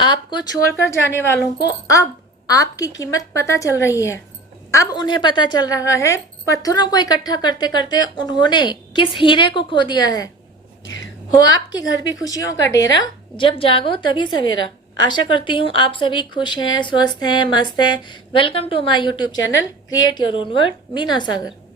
आपको छोड़कर जाने वालों को अब आपकी कीमत पता चल रही है। अब उन्हें पता चल रहा है पत्थरों को इकट्ठा करते करते उन्होंने किस हीरे को खो दिया है। हो आपके घर भी खुशियों का डेरा, जब जागो तभी सवेरा। आशा करती हूँ आप सभी खुश हैं, स्वस्थ हैं, मस्त हैं। Welcome to my YouTube channel create your own world, Meena Sagar.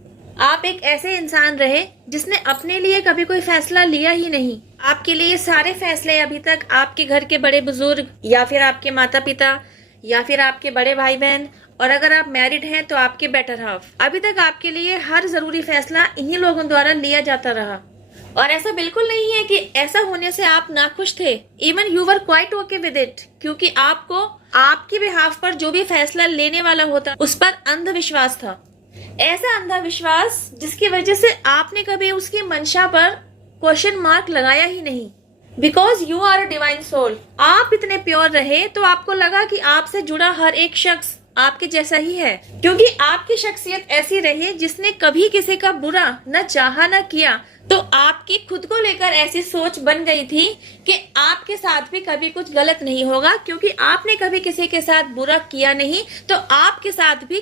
आप एक ऐसे इंसान रहे जिसने अपने लिए कभी कोई फैसला लिया ही नहीं। आपके लिए सारे फैसले अभी तक आपके घर के बड़े बुजुर्ग या फिर आपके माता पिता या फिर आपके बड़े भाई बहन, और अगर आप मैरिड हैं तो आपके बेटर हाफ, अभी तक आपके लिए हर जरूरी फैसला इन्हीं लोगों द्वारा लिया जाता रहा। और ऐसा बिल्कुल नहीं है कि ऐसा होने से आप नाखुश थे। Even you were quite okay with it, क्योंकि आपको आपके बिहाफ पर जो भी फैसला लेने वाला होता उस पर अंधविश्वास था। ऐसा अंधविश्वास जिसकी वजह से आपने कभी उसकी मंशा पर क्वेश्चन मार्क लगाया ही नहीं। Because you are a divine soul. आप इतने प्योर रहे तो आपको लगा कि आपसे जुड़ा हर एक शख्स आपके जैसा ही है, क्योंकि आपकी शख्सियत ऐसी रही जिसने कभी किसी का बुरा न चाहा न किया। तो आपकी खुद को लेकर ऐसी सोच बन गई थी कि आपके साथ भी कभी कुछ गलत नहीं होगा, क्योंकि आपने कभी किसी के साथ बुरा किया नहीं, तो आपके साथ भी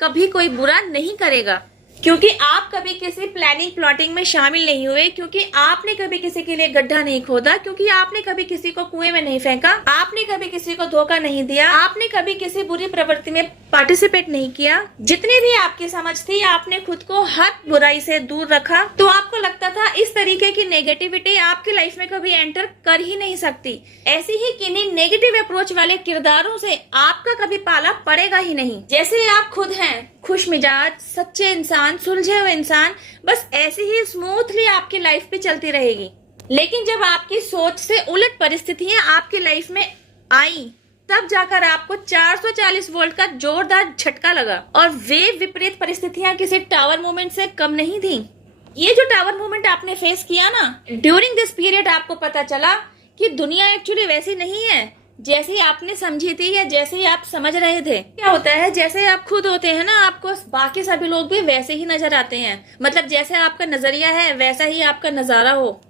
कभी कोई बुरा नहीं करेगा, क्योंकि आप कभी किसी प्लानिंग प्लॉटिंग में शामिल नहीं हुए, क्योंकि आपने कभी किसी के लिए गड्ढा नहीं खोदा, क्योंकि आपने कभी किसी को कुएं में नहीं फेंका, आपने कभी किसी को धोखा नहीं दिया, आपने कभी किसी बुरी प्रवृत्ति में पार्टिसिपेट नहीं किया। जितनी भी आपकी समझ थी, आपने खुद को हर बुराई से दूर रखा। तो आपको लगता था इस तरीके की नेगेटिविटी आपकी लाइफ में कभी एंटर कर ही नहीं सकती। ऐसी ही किन्हीं नेगेटिव अप्रोच वाले किरदारों से आपका कभी पाला पड़ेगा ही नहीं। जैसे आप खुद हैं, खुश मिजाज, सच्चे इंसान, सुलझे हुए इंसान, बस ऐसे ही स्मूथली आपकी लाइफ पे चलती रहेगी। लेकिन जब आपकी सोच से उलट परिस्थितियां आपकी लाइफ में आई, तब जाकर आपको 440 वोल्ट का जोरदार झटका लगा। और वे विपरीत परिस्थितियां किसी टावर मूवमेंट से कम नहीं थी। ये जो टावर मूवमेंट आपने फेस किया ना, ड्यूरिंग दिस पीरियड आपको पता चला कि दुनिया एक्चुअली वैसी नहीं है जैसे आपने समझी थी या जैसे आप समझ रहे थे। क्या होता है, जैसे आप खुद होते हैं ना, आपको बाकी सभी लोग भी वैसे ही नजर आते हैं। मतलब जैसे आपका नजरिया है वैसा ही आपका नजारा हो,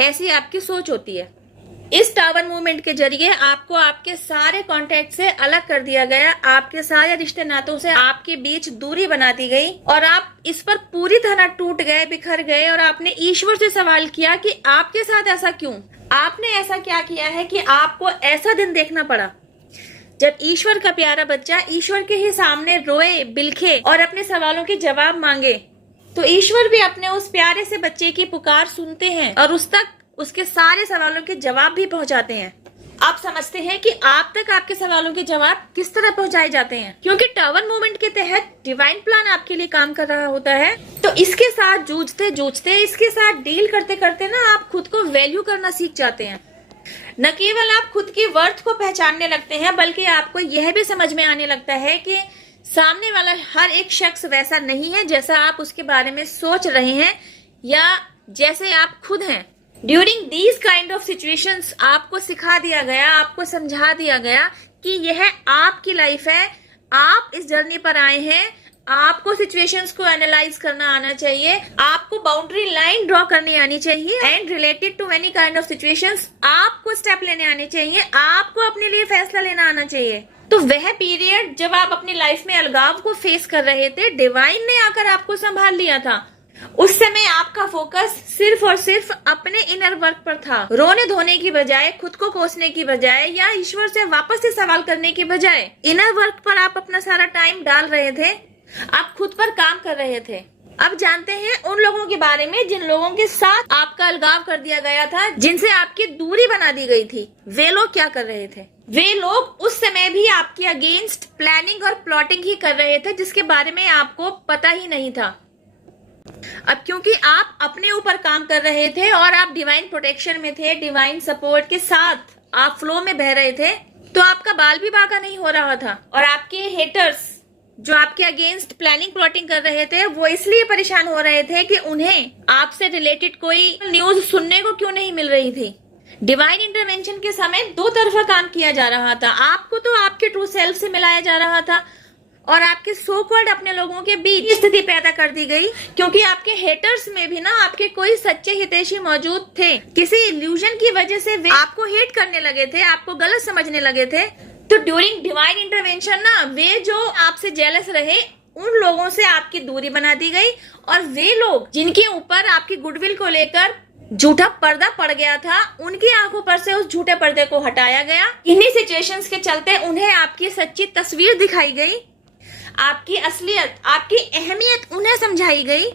ऐसी आपकी सोच होती है। इस टावर मूवमेंट के जरिए आपको आपके सारे कांटेक्ट से अलग कर दिया गया, आपके सारे रिश्ते नातों से आपके बीच दूरी बना दी गई, और आप इस पर पूरी तरह टूट गए, बिखर गए। और आपने ईश्वर से सवाल किया कि आपके साथ ऐसा क्यों, आपने ऐसा क्या किया है कि आपको ऐसा दिन देखना पड़ा। जब ईश्वर का प्यारा बच्चा ईश्वर के ही सामने रोए, बिलखे और अपने सवालों के जवाब मांगे, तो ईश्वर भी अपने उस प्यारे से बच्चे की पुकार सुनते हैं और उस तक उसके सारे सवालों के जवाब भी पहुंचाते हैं। आप समझते हैं कि आप तक आपके सवालों के जवाब किस तरह पहुंचाए जाते हैं, क्योंकि टावर मूवमेंट के तहत डिवाइन प्लान आपके लिए काम कर रहा होता है। तो इसके साथ जूझते जूझते, इसके साथ डील करते करते ना, आप खुद को वैल्यू करना सीख जाते हैं। न केवल आप खुद की वर्थ को पहचानने लगते हैं, बल्कि आपको यह भी समझ में आने लगता है कि सामने वाला हर एक शख्स वैसा नहीं है जैसा आप उसके बारे में सोच रहे हैं या जैसे आप खुद हैं। During these kind of situations आपको सिखा दिया गया, आपको समझा दिया गया कि यह आपकी लाइफ है, आप इस जर्नी पर आए हैं, आपको सिचुएशंस को एनालाइज करना आना चाहिए, आपको बाउंड्री लाइन ड्रॉ करनी आनी चाहिए, and related to any kind of situations आपको स्टेप लेने आने चाहिए, आपको अपने लिए फैसला लेना आना चाहिए। तो वह पीरियड जब आप अपनी लाइफ में अलगाव को फेस कर रहे थे, डिवाइन ने आकर आपको संभाल लिया था। उस समय आपका फोकस सिर्फ और सिर्फ अपने इनर वर्क पर था। रोने धोने की बजाय, खुद को कोसने की बजाय या ईश्वर से वापस से सवाल करने की बजाय इनर वर्क पर आप अपना सारा टाइम डाल रहे थे। आप खुद पर काम कर रहे थे। अब जानते हैं उन लोगों के बारे में जिन लोगों के साथ आपका अलगाव कर दिया गया था, जिनसे आपकी दूरी बना दी गई थी। वे लोग क्या कर रहे थे? वे लोग उस समय भी आपके अगेंस्ट प्लानिंग और प्लॉटिंग ही कर रहे थे, जिसके बारे में आपको पता ही नहीं था। अब क्योंकि आप अपने ऊपर काम कर रहे थे और आप डिवाइन प्रोटेक्शन में थे, डिवाइन सपोर्ट के साथ आप फ्लो में बह रहे थे, तो आपका बाल भी बाका नहीं हो रहा था। और आपके हेटर्स जो आपके अगेंस्ट प्लानिंग प्लॉटिंग कर रहे थे, वो इसलिए परेशान हो रहे थे कि उन्हें आपसे रिलेटेड कोई न्यूज सुनने को क्यों नहीं मिल रही थी। डिवाइन इंटरवेंशन के समय दो तरफा काम किया जा रहा था। आपको तो आपके ट्रू सेल्फ से मिलाया जा रहा था और आपके सो कॉल्ड अपने लोगों के बीच स्थिति पैदा कर दी गई, क्योंकि आपके हेटर्स में भी ना आपके कोई सच्चे हितैषी मौजूद थे। किसी इल्यूजन की वजह से वे आपको हेट करने लगे थे, आपको गलत समझने लगे थे। तो ड्यूरिंग डिवाइन इंटरवेंशन ना वे जो आपसे जेलस रहे उन लोगों से आपकी दूरी बना दी गई, और वे लोग जिनके ऊपर आपकी गुडविल को लेकर झूठा पर्दा पड़ गया था, उनकी आंखों पर से उस झूठे पर्दे को हटाया गया। इन्हीं सिचुएशंस के चलते उन्हें आपकी सच्ची तस्वीर दिखाई गई, आपकी असलियत, आपकी अहमियत उन्हें समझाई गई।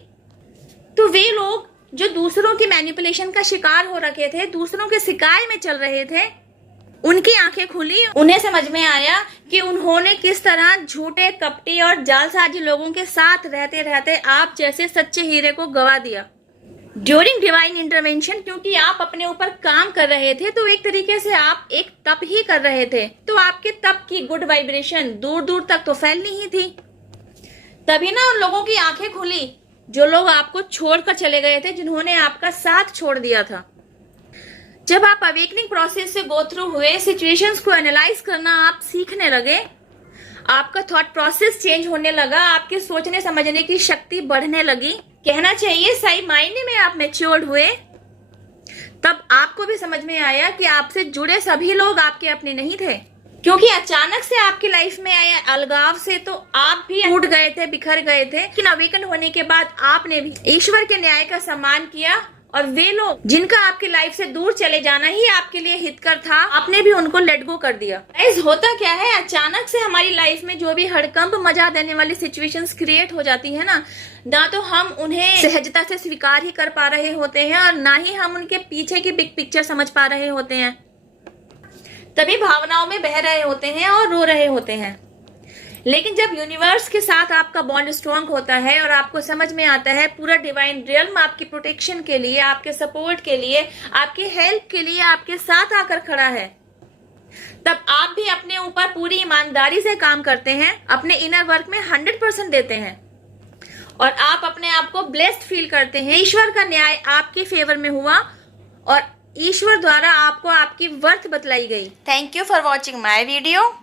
तो वे लोग जो दूसरों की मैनिपुलेशन का शिकार हो रखे थे, दूसरों के शिकाय में चल रहे थे, उनकी आंखें खुली, उन्हें समझ में आया कि उन्होंने किस तरह झूठे, कपटी और जालसाजी लोगों के साथ रहते रहते आप जैसे सच्चे हीरे को गवा दिया ड्यूरिंग डिवाइन इंटरवेंशन। क्योंकि आप अपने ऊपर काम कर रहे थे, तो एक तरीके से आप एक तप ही कर रहे थे, तो आपके तप की गुड वाइब्रेशन दूर दूर तक तो फैलनी ही थी। तभी ना उन लोगों की आंखें खुली जो लोग आपको छोड़कर चले गए थे, जिन्होंने आपका साथ छोड़ दिया था। जब आप अवेकनिंग प्रोसेस से गो थ्रू हुए, सिचुएशंस को एनालाइज करना आप सीखने लगे, आपका थॉट प्रोसेस चेंज होने लगा, आपके सोचने समझने की शक्ति बढ़ने लगी, कहना चाहिए सही मायने में आप मैच्योर्ड हुए। तब आपको भी समझ में आया कि आपसे जुड़े सभी लोग आपके अपने नहीं थे, क्योंकि अचानक से आपकी लाइफ में आए अलगाव से तो आप भी टूट गए थे, बिखर गए थे। लेकिन अवेकन होने के बाद आपने भी ईश्वर के न्याय का सम्मान किया, और वे लोग जिनका आपकी लाइफ से दूर चले जाना ही आपके लिए हितकर था, आपने भी उनको लेट गो कर दिया। गाइस, होता क्या है, अचानक से हमारी लाइफ में जो भी हड़कंप मचा देने वाली सिचुएशंस क्रिएट हो जाती है ना तो हम उन्हें सहजता से स्वीकार ही कर पा रहे होते हैं, और ना ही हम उनके पीछे की बिग पिक्चर समझ पा रहे होते हैं। तभी भावनाओं में बह रहे होते हैं और रो रहे होते हैं। लेकिन जब यूनिवर्स के साथ आपका बॉन्ड स्ट्रांग होता है और आपको समझ में आता है पूरा डिवाइन रियल्म आपकी प्रोटेक्शन के लिए, आपके सपोर्ट के लिए, आपके हेल्प के लिए आपके साथ आकर खड़ा है, तब आप भी अपने ऊपर पूरी ईमानदारी से काम करते हैं, अपने इनर वर्क में 100% देते हैं, और आप अपने आप को ब्लेस्ड फील करते हैं। ईश्वर का न्याय आपके फेवर में हुआ और ईश्वर द्वारा आपको आपकी वर्थ बतलाई गई। Thank you for watching my video.